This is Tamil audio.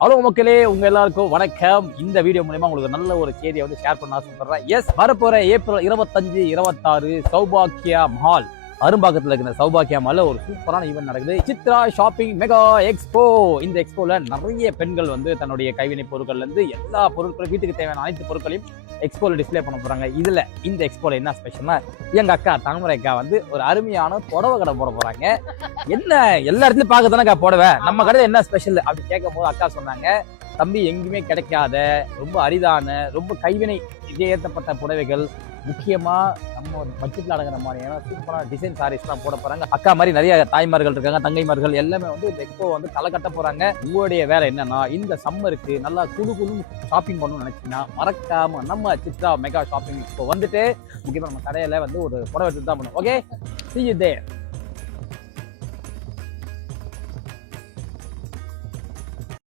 ஹலோ மக்களே, உங்க எல்லாருக்கும் வணக்கம். இந்த வீடியோ மூலமா உங்களுக்கு நல்ல ஒரு செய்தியை வந்து ஷேர் பண்ண ஆசைப்படுறேன். எஸ், வரப்போற ஏப்ரல் 25, 26 சௌபாக்கியா மால் அரும்பாக்கத்தில் இருக்கிற சௌபாக்கியா மால்ல ஒரு சூப்பரான ஈவென்ட் நடக்குது. Chitra shopping mega expo. இந்த எக்ஸ்போல நிறைய பெண்கள் வந்து தன்னுடைய கைவினை பொருட்கள்ல இருந்து எல்லா பொருட்களும், வீட்டுக்கு தேவையான அனைத்து பொருட்களையும் எக்ஸ்போல டிஸ்பிளே பண்ண போறாங்க. இதுல இந்த எக்ஸ்போல என்ன ஸ்பெஷல்னா, எங்க அக்கா தாமரை அக்கா வந்து ஒரு அருமையான புடவை கடை போட போறாங்க. என்ன எல்லா இடத்துலயும் பாக்கதானக்கா புடவை, நம்ம கடையில என்ன ஸ்பெஷல் அப்படின்னு கேட்கும் போது அக்கா சொன்னாங்க, தம்பி எங்கேயுமே கிடைக்காத ரொம்ப அரிதான ரொம்ப கைவினை ஏற்றப்பட்ட புடவைகள், முக்கியமா நம்ம பட்ஜெட்ல அடங்குற மாதிரியான சூப்பரான டிசைன் சாரீஸ் எல்லாம் போட போறாங்க. அக்கா மாதிரி நிறைய தாய்மார்கள் இருக்காங்க, தங்கைமார்கள் எல்லாமே வந்து இந்த எக்ஸ்போ வந்து களை கட்ட போறாங்க. உங்களுடைய வேலை என்னன்னா, இந்த சம்மருக்கு நல்லா குழு ஷாப்பிங் பண்ணணும்னு நினைச்சீங்கன்னா மறக்காம நம்ம சித்ரா மெகா ஷாப்பிங் எக்ஸ்போ வந்துட்டு முக்கியமா நம்ம கடையில வந்து ஒரு புடவை எடுத்து தான் பண்ணுவோம். Okay, see you there.